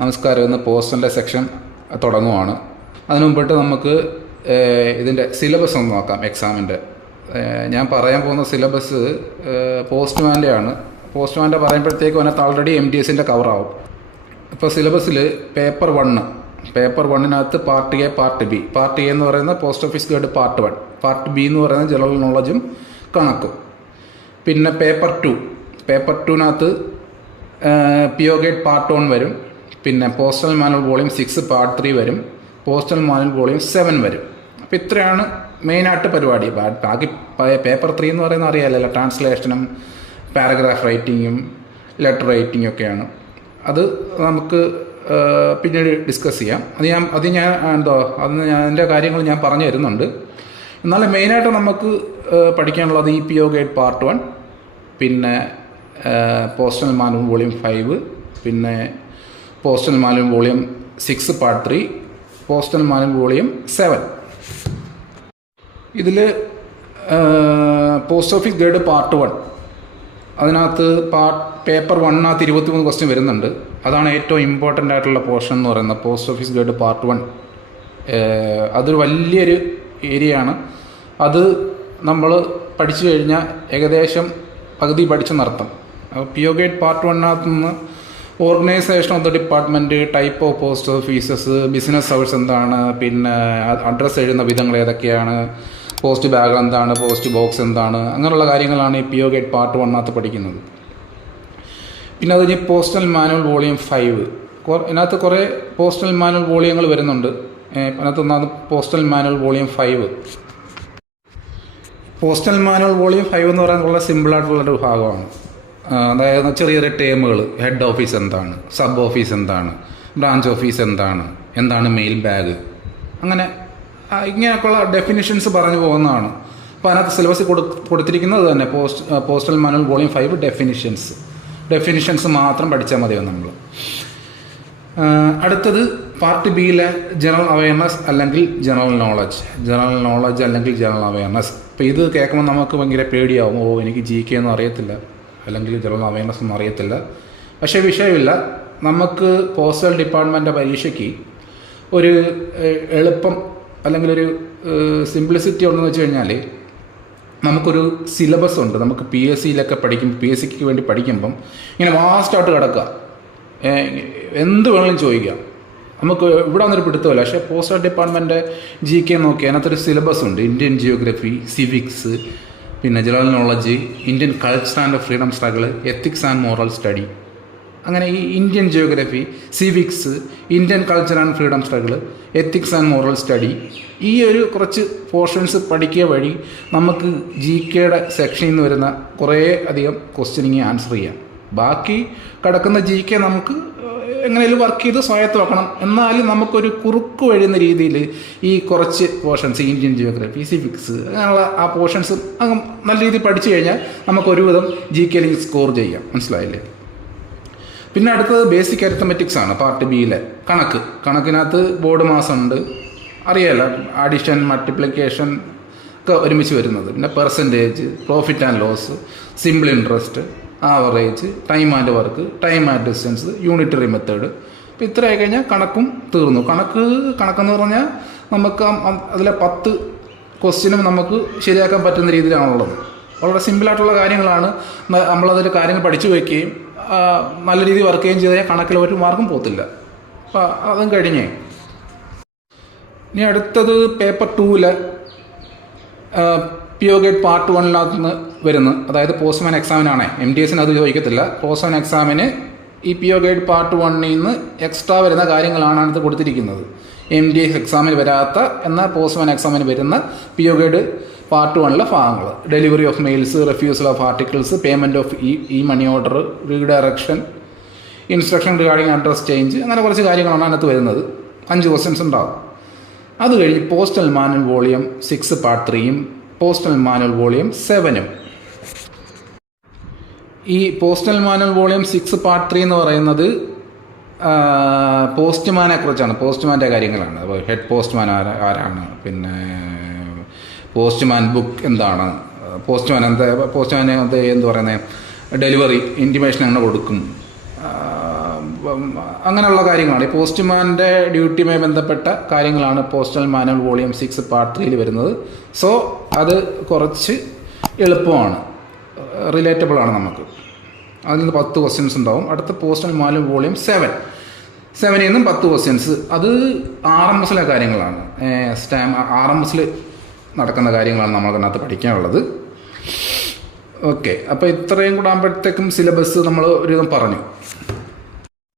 നമസ്കാരം. ഇന്ന് പോസ്റ്റലിൻ്റെ സെക്ഷൻ തുടങ്ങുവാണ്. അതിനു മുമ്പിട്ട് നമുക്ക് ഇതിൻ്റെ സിലബസ് ഒന്ന് നോക്കാം. എക്സാമിൻ്റെ ഞാൻ പറയാൻ പോകുന്ന സിലബസ് പോസ്റ്റ്മാൻ്റെ ആണ്. പോസ്റ്റ്മാൻ്റെ പറയുമ്പോഴത്തേക്കും അതിനകത്ത് ഓൾറെഡി MTSൻ്റെ കവറാവും. ഇപ്പോൾ സിലബസിൽ പേപ്പർ വണ്ണിനകത്ത് part A, part B. Part A എന്ന് പറയുന്നത് post office guide part 1, part B എന്ന് പറയുന്നത് ജനറൽ നോളജും കണക്കും. പിന്നെ പേപ്പർ 2നകത്ത് PO ഗൈഡ് പാർട്ട് 1 വരും. പിന്നെ പോസ്റ്റൽ മാനുവൽ വോളിയം 6 പാർട്ട് 3 വരും. പോസ്റ്റൽ മാനുവൽ വോളിയം 7 വരും. അപ്പോൾ ഇത്രയാണ് മെയിനായിട്ട് പരിപാടി. ബാക്കി പേപ്പർ 3 എന്ന് പറയുന്നത് അറിയാമല്ലോ, ട്രാൻസ്ലേഷനും പാരഗ്രാഫ് റൈറ്റിങ്ങും ലെറ്റർ റൈറ്റിങ്ങും ഒക്കെയാണ്. അത് നമുക്ക് പിന്നീട് ഡിസ്കസ് ചെയ്യാം. അതിൻ്റെ കാര്യങ്ങൾ ഞാൻ പറഞ്ഞു തരുന്നുണ്ട്. എന്നാലും മെയിനായിട്ട് നമുക്ക് പഠിക്കാനുള്ളത് ഈ PO ഗൈഡ് പാർട്ട് 1, പിന്നെ പോസ്റ്റൽ മാനുവൽ വോളിയം 5, പിന്നെ postal manual volume 6 part 3, postal manual volume 7. ഇതിൽ പോസ്റ്റ് ഓഫീസ് ഗൈഡ് പാർട്ട് 1, അതിനകത്ത് പേപ്പർ 1നകത്ത് 23 ക്വസ്റ്റ്യൻ വരുന്നുണ്ട്. അതാണ് ഏറ്റവും ഇമ്പോർട്ടൻ്റ് ആയിട്ടുള്ള പോർഷൻ എന്ന് പറയുന്നത്. പോസ്റ്റ് ഓഫീസ് ഗൈഡ് പാർട്ട് 1 അതൊരു വലിയൊരു ഏരിയയാണ്. അത് നമ്മൾ പഠിച്ചു കഴിഞ്ഞാൽ ഏകദേശം പകുതി പഠിച്ച് നിർത്തും. PO ഗൈഡ് പാർട്ട് 1നകത്ത് നിന്ന് organisation of the department, type of post offices, business hours എന്താണ്, പിന്നെ അഡ്രസ്സ് എഴുതുന്ന വിധങ്ങൾ ഏതൊക്കെയാണ്, പോസ്റ്റ് ബാഗ് എന്താണ്, പോസ്റ്റ് ബോക്സ് എന്താണ്, അങ്ങനെയുള്ള കാര്യങ്ങളാണ് ഈ PO ഗൈഡ് പാർട്ട് 1നകത്ത് പഠിക്കുന്നത്. പിന്നെ അത് കഴിഞ്ഞ് പോസ്റ്റൽ മാനുവൽ വോളിയം 5. ഇതിനകത്ത് കുറേ പോസ്റ്റൽ മാനുവൽ വോളിയങ്ങൾ വരുന്നുണ്ട്. അതിനകത്തൊന്നാമത് postal manual volume 5. Postal manual volume 5 എന്ന് പറയുന്നത് വളരെ സിമ്പിളായിട്ടുള്ളൊരു ഭാഗമാണ്. അതായത് ചെറിയ ചെറിയ ടേമുകൾ, ഹെഡ് ഓഫീസ് എന്താണ്, സബ് ഓഫീസ് എന്താണ്, ബ്രാഞ്ച് ഓഫീസ് എന്താണ് മെയിൽ ബാഗ്, അങ്ങനെ ഇങ്ങനെയൊക്കെയുള്ള ഡെഫിനിഷൻസ് പറഞ്ഞു പോകുന്നതാണ്. അപ്പോൾ അതിനകത്ത് സിലബസ് കൊടുത്തിരിക്കുന്നത് തന്നെ പോസ്റ്റൽ മാനുവൽ വോളിയം 5 ഡെഫിനിഷൻസ് മാത്രം പഠിച്ചാൽ മതിയോ നമ്മൾ. അടുത്തത് പാർട്ട് ബിയിലെ ജനറൽ അവയർനെസ് അല്ലെങ്കിൽ ജനറൽ നോളജ് അല്ലെങ്കിൽ ജനറൽ അവയർനെസ്. അപ്പോൾ ഇത് കേൾക്കുമ്പോൾ നമുക്ക് ഭയങ്കര പേടിയാവും. എനിക്ക് GK ഒന്നും അറിയത്തില്ല, അല്ലെങ്കിൽ ജനറൽ അവയർനെസ് ഒന്നും അറിയത്തില്ല. പക്ഷേ വിഷയമില്ല. നമുക്ക് പോസ്റ്റൽ ഡിപ്പാർട്ട്മെൻറ്റ് പരീക്ഷയ്ക്ക് ഒരു എളുപ്പം അല്ലെങ്കിൽ ഒരു സിംപ്ലിസിറ്റി ഉണ്ടെന്ന് വെച്ച് കഴിഞ്ഞാൽ നമുക്കൊരു സിലബസ് ഉണ്ട്. നമുക്ക് PSCയിലൊക്കെ PSCക്ക് വേണ്ടി പഠിക്കുമ്പം ഇങ്ങനെ വാസ്റ്റായിട്ട് കിടക്കുക, എന്ത് വേണമെങ്കിലും ചോദിക്കാം. നമുക്ക് ഇവിടെ വന്നൊരു പിടുത്തമല്ല. പക്ഷേ പോസ്റ്റൽ ഡിപ്പാർട്ട്മെൻറ്റ് GK നോക്കി അതിനകത്തൊരു സിലബസ് ഉണ്ട്. ഇന്ത്യൻ ജിയോഗ്രഫി, സിവിക്സ്, പിന്നെ general knowledge, Indian culture and freedom struggle, ethics and moral study. അങ്ങനെ ഈ Indian geography, civics, Indian culture and freedom struggle, ethics and moral study, ഈ ഒരു കുറച്ച് പോർഷൻസ് പഠിക്കുക വഴി നമുക്ക് GKയുടെ സെക്ഷനിൽ നിന്ന് വരുന്ന കുറേ അധികം ക്വസ്റ്റ്യനിങ് ആൻസർ ചെയ്യാം. ബാക്കി കിടക്കുന്ന GK നമുക്ക് എങ്ങനെയും വർക്ക് ചെയ്ത് സ്വായത്തമാക്കണം. എന്നാലും നമുക്കൊരു കുറുക്ക് വഴുന്ന രീതിയിൽ ഈ കുറച്ച് പോർഷൻസ്, ഇന്ത്യൻ ജിയോഗ്രഫി, സിവിക്സ്, അങ്ങനെയുള്ള ആ പോർഷൻസ് നല്ല രീതിയിൽ പഠിച്ചു കഴിഞ്ഞാൽ നമുക്ക് ഒരുവിധം GKയിൽ സ്കോർ ചെയ്യാം. മനസ്സിലായില്ലേ? പിന്നെ അടുത്തത് ബേസിക് അരിത്തമെറ്റിക്സ് ആണ്. പാർട്ട് ബിയിലെ കണക്കിനകത്ത് ബോർഡ് മാസം ഉണ്ട്, അറിയാലോ, അഡിഷൻ, മൾട്ടിപ്ലിക്കേഷൻ ഒക്കെ ഒരുമിച്ച് വരുന്നത്. പിന്നെ percentage, profit and loss, simple interest, average, time and work, time and distance, unitary method. അപ്പോൾ ഇത്ര ആയി കഴിഞ്ഞാൽ കണക്കും തീർന്നു. കണക്കെന്ന് പറഞ്ഞാൽ നമുക്ക് അതിലെ 10 ക്വസ്റ്റ്യനും നമുക്ക് ശരിയാക്കാൻ പറ്റുന്ന രീതിയിലാണുള്ളത്. വളരെ സിമ്പിളായിട്ടുള്ള കാര്യങ്ങളാണ്. നമ്മളതിൽ കാര്യങ്ങൾ പഠിച്ചു വയ്ക്കുകയും നല്ല രീതിയിൽ വർക്ക് ചെയ്യുകയും ചെയ്ത് കഴിഞ്ഞാൽ കണക്കിൽ ഒരു മാർക്കും പോകത്തില്ല. അപ്പോൾ അതും കഴിഞ്ഞേ. ഇനി അടുത്തത് പേപ്പർ 2 PO ഗൈഡ് പാർട്ട് 1 വരുന്നു. അതായത് പോസ്റ്റ്മാൻ എക്സാമിനാണ്. MTSന് അത് ചോദിക്കത്തില്ല. പോസ്റ്റ്മാൻ എക്സാമിന് ഈ PO ഗൈഡ് പാർട്ട് 1 നിന്ന് എക്സ്ട്രാ വരുന്ന കാര്യങ്ങളാണ് അടുത്ത് കൊടുത്തിരിക്കുന്നത്. MTS എക്സാമിന് വരാത്ത എന്നാൽ പോസ്റ്റ്മാൻ എക്സാമിന് വരുന്ന PO ഗൈഡ് പാർട്ട് 1 ഭാഗങ്ങൾ: delivery of mails, refusal of articles, payment of e money order, redirection, instruction regarding address change, അങ്ങനെ കുറച്ച് കാര്യങ്ങളാണ് അതിനകത്ത് വരുന്നത്. 5 ക്വസ്റ്റ്യൻസ് ഉണ്ടാകും. അത് കഴിഞ്ഞ് postal manual volume 6 part 3 postal manual volume 7. ഈ പോസ്റ്റൽ മാനുവൽ വോളിയം 6 പാർട്ട് 3 എന്ന് പറയുന്നത് പോസ്റ്റ്മാനെ കുറിച്ചാണ്, പോസ്റ്റ്മാൻ്റെ കാര്യങ്ങളാണ്. അപ്പോൾ ഹെഡ് പോസ്റ്റ്മാൻ ആരാണ്, പിന്നെ പോസ്റ്റ്മാൻ ബുക്ക് എന്താണ്, പോസ്റ്റ്മാൻ എന്ത് പറയുന്നത്, ഡെലിവറി ഇൻറ്റിമേഷൻ എങ്ങനെ കൊടുക്കും, അങ്ങനെയുള്ള കാര്യങ്ങളാണ്. ഈ പോസ്റ്റ്മാൻ്റെ ഡ്യൂട്ടിയുമായി ബന്ധപ്പെട്ട കാര്യങ്ങളാണ് postal manual volume 6 part 3 7 so അത് കുറച്ച് എളുപ്പമാണ്, റിലേറ്റബിൾ ആണ് നമുക്ക്. അതിൽ നിന്ന് 10 ക്വസ്റ്റ്യൻസ് ഉണ്ടാവും. അടുത്ത പോസ്റ്റൽ മാനുവൽ വോളിയം 7 നിന്നും 10 ക്വസ്റ്റ്യൻസ്. അത് RMSലെ കാര്യങ്ങളാണ്, RMSൽ നടക്കുന്ന കാര്യങ്ങളാണ് നമ്മൾക്കതിനകത്ത് പഠിക്കാനുള്ളത്. ഓക്കെ, അപ്പോൾ ഇത്രയും കൂടെ ആകുമ്പോഴത്തേക്കും സിലബസ് നമ്മൾ ഒരു വിധം പറഞ്ഞു.